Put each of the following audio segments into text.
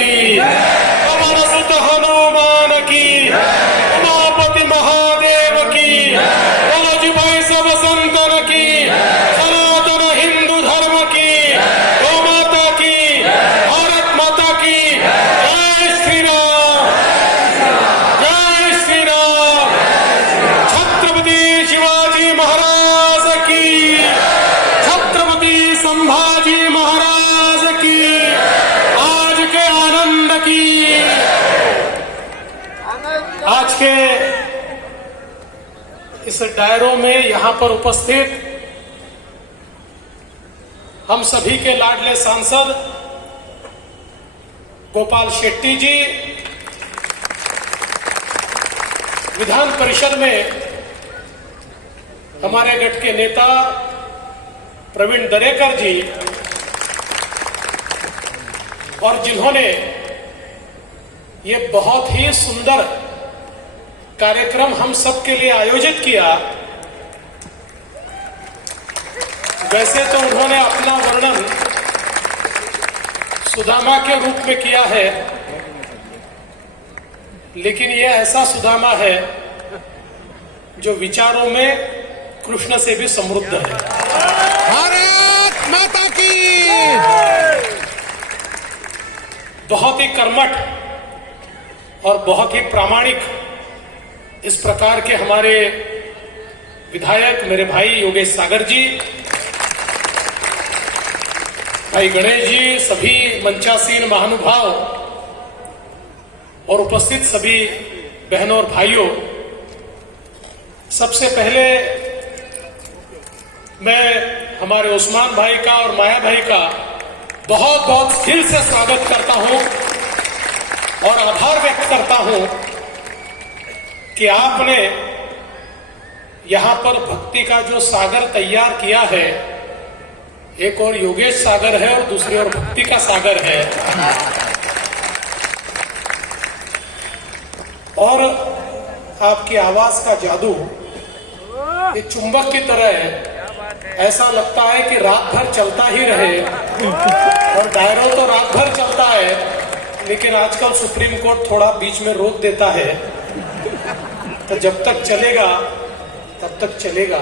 की, पवन सुत हनुमान की, उमापति महादेव की, बोलो जी भाई सब संतन की, सनातन हिंदू धर्म की, गौ माता की, भारत माता की, जय श्री राम, जय श्री राम। छत्रपति शिवाजी महाराज की, छत्रपति संभाजी महाराज की, आज के आनंद की। आज के इस डायरों में यहां पर उपस्थित हम सभी के लाडले सांसद गोपाल शेट्टी जी, विधान परिषद में हमारे गठ के नेता प्रवीण दरेकर जी, और जिन्होंने ये बहुत ही सुंदर कार्यक्रम हम सबके लिए आयोजित किया। वैसे तो उन्होंने अपना वर्णन सुदामा के रूप में किया है, लेकिन ये ऐसा सुदामा है जो विचारों में कृष्ण से भी समृद्ध है। भारत माता की। बहुत ही कर्मठ और बहुत ही प्रामाणिक इस प्रकार के हमारे विधायक मेरे भाई योगेश सागर जी, भाई गणेश जी, सभी मंचासीन महानुभाव और उपस्थित सभी बहनों और भाइयों, सबसे पहले मैं हमारे उस्मान भाई का और माया भाई का बहुत बहुत दिल से स्वागत करता हूं और आभार व्यक्त करता हूं कि आपने यहां पर भक्ति का जो सागर तैयार किया है, एक और योगेश सागर है और दूसरी ओर भक्ति का सागर है, और आपकी आवाज का जादू ये चुंबक की तरह है। ऐसा लगता है कि रात भर चलता ही रहे, और डायरों तो रात भर चलता है, लेकिन आजकल सुप्रीम कोर्ट थोड़ा बीच में रोक देता है, तो जब तक चलेगा तब तक चलेगा।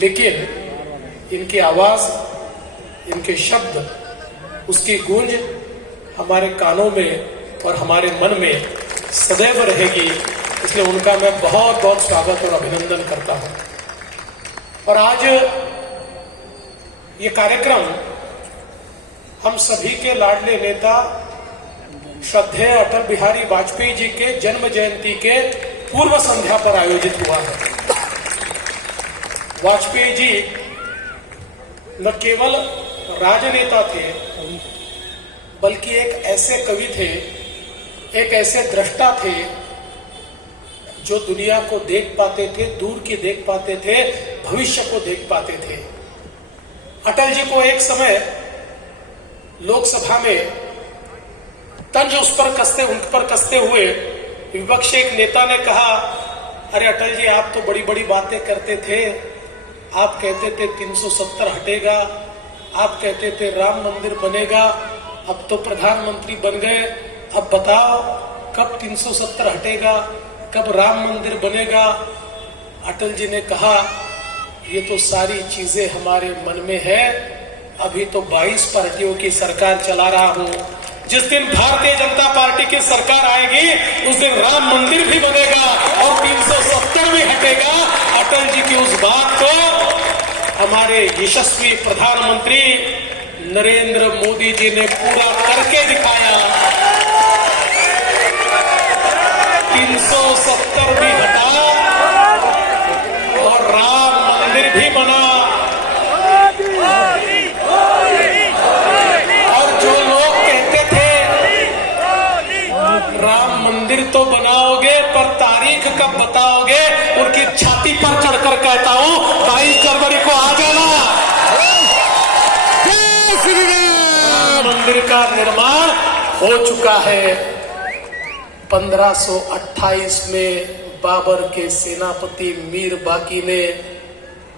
लेकिन इनकी आवाज, इनके शब्द, उसकी गूंज हमारे कानों में और हमारे मन में सदैव रहेगी। इसलिए उनका मैं बहुत बहुत स्वागत और अभिनंदन करता हूं। और आज ये कार्यक्रम हम सभी के लाडले नेता श्रद्धेय अटल बिहारी वाजपेयी जी के जन्म जयंती के पूर्व संध्या पर आयोजित हुआ है। वाजपेयी जी न केवल राजनेता थे, बल्कि एक ऐसे कवि थे, एक ऐसे दृष्टा थे जो दुनिया को देख पाते थे, दूर की देख पाते थे, भविष्य को देख पाते थे। अटल जी को एक समय लोकसभा में तंज उन पर कसते हुए विपक्ष एक नेता ने कहा, अरे अटल जी, आप तो बड़ी बड़ी बातें करते थे, आप कहते थे 370 हटेगा, आप कहते थे राम मंदिर बनेगा, अब तो प्रधानमंत्री बन गए, अब बताओ कब 370 हटेगा, कब राम मंदिर बनेगा। अटल जी ने कहा, ये तो सारी चीजें हमारे मन में है, अभी तो 22 पार्टियों की सरकार चला रहा हूं। जिस दिन भारतीय जनता पार्टी की सरकार आएगी, उस दिन राम मंदिर भी बनेगा और 370 भी हटेगा। अटल जी की उस बात को हमारे यशस्वी प्रधानमंत्री नरेंद्र मोदी जी ने पूरा करके दिखाया। 370 भी हटा और राम मंदिर भी बना। और जो लोग कहते थे राम मंदिर तो बनाओगे पर तारीख कब बताओगे, उनकी छाती पर चढ़कर कहता हूं 22 जनवरी को आ जाना। राम मंदिर का निर्माण हो चुका है। 1528 में बाबर के सेनापति मीर बाकी ने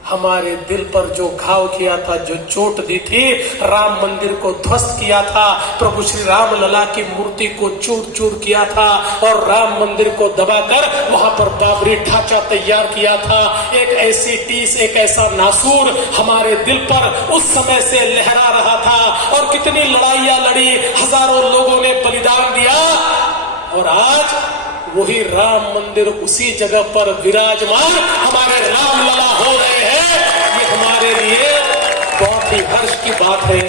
हमारे दिल पर जो घाव किया था, जो चोट दी थी, राम मंदिर को ध्वस्त किया था, प्रभु श्री राम लला की मूर्ति को चूर चूर किया था और राम मंदिर को दबाकर वहां पर बाबरी ढांचा तैयार किया था। एक ऐसी टीस, एक ऐसा नासूर हमारे दिल पर उस समय से लहरा रहा था और कितनी लड़ाइयां लड़ी, हजारों लोगों ने बलिदान दिया और आज वही राम मंदिर उसी जगह पर विराजमान हमारे राम लला हो रहे हैं। ये हमारे लिए बहुत ही हर्ष की बात है।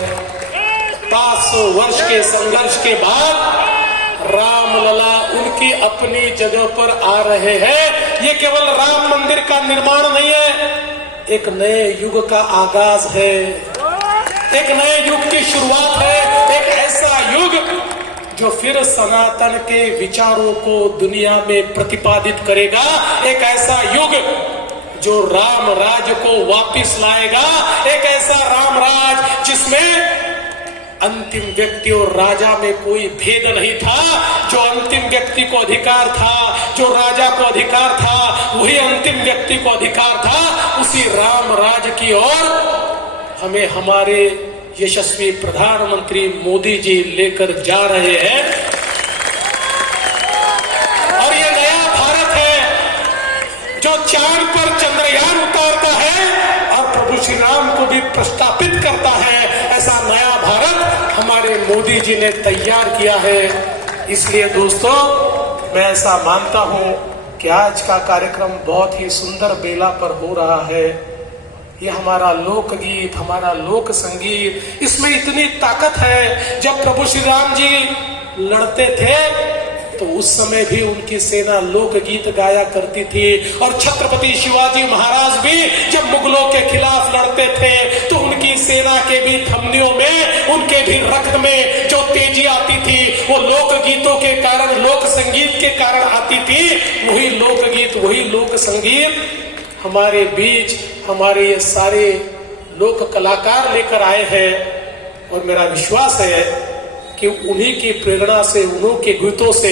500 वर्ष के संघर्ष के बाद राम लला उनकी अपनी जगह पर आ रहे हैं। ये केवल राम मंदिर का निर्माण नहीं है, एक नए युग का आगाज है, एक नए युग की शुरुआत है। एक ऐसा युग जो फिर सनातन के विचारों को दुनिया में प्रतिपादित करेगा, एक ऐसा युग जो राम राज को वापिस लाएगा, एक ऐसा राम राज जिसमें अंतिम व्यक्ति और राजा में कोई भेद नहीं था। जो अंतिम व्यक्ति को अधिकार था, जो राजा को अधिकार था, वही अंतिम व्यक्ति को अधिकार था। उसी राम राज की ओर हमें हमारे यशस्वी प्रधानमंत्री मोदी जी लेकर जा रहे हैं और ये नया भारत है जो चांद पर चंद्रयान उतारता है और प्रभु श्री राम को भी प्रस्थापित करता है। ऐसा नया भारत हमारे मोदी जी ने तैयार किया है। इसलिए दोस्तों, मैं ऐसा मानता हूं कि आज का कार्यक्रम बहुत ही सुंदर बेला पर हो रहा है। ये हमारा लोकगीत, हमारा लोक संगीत, इसमें इतनी ताकत है। जब प्रभु श्री राम जी लड़ते थे तो उस समय भी उनकी सेना लोकगीत गाया करती थी और छत्रपति शिवाजी महाराज भी जब मुगलों के खिलाफ लड़ते थे तो उनकी सेना के भी धमनियों में, उनके भी रक्त में जो तेजी आती थी वो लोकगीतों के कारण, लोक संगीत के कारण आती थी। वही लोकगीत, वही लोक संगीत हमारे बीच हमारे ये सारे लोक कलाकार लेकर आए हैं और मेरा विश्वास है कि उन्हीं की प्रेरणा से, उन्हीं के गीतों से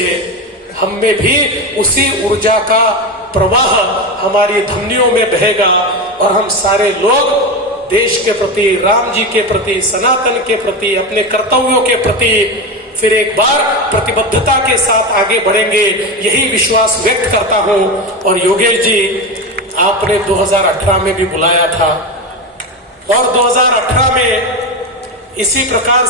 हम में भी उसी ऊर्जा का प्रवाह हमारी धमनियों में बहेगा और हम सारे लोग देश के प्रति, राम जी के प्रति, सनातन के प्रति, अपने कर्तव्यों के प्रति फिर एक बार प्रतिबद्धता के साथ आगे बढ़ेंगे। यही विश्वास व्यक्त करता हूं। और योगेश जी, आपने 2018 में भी बुलाया था और 2018 में इसी प्रकार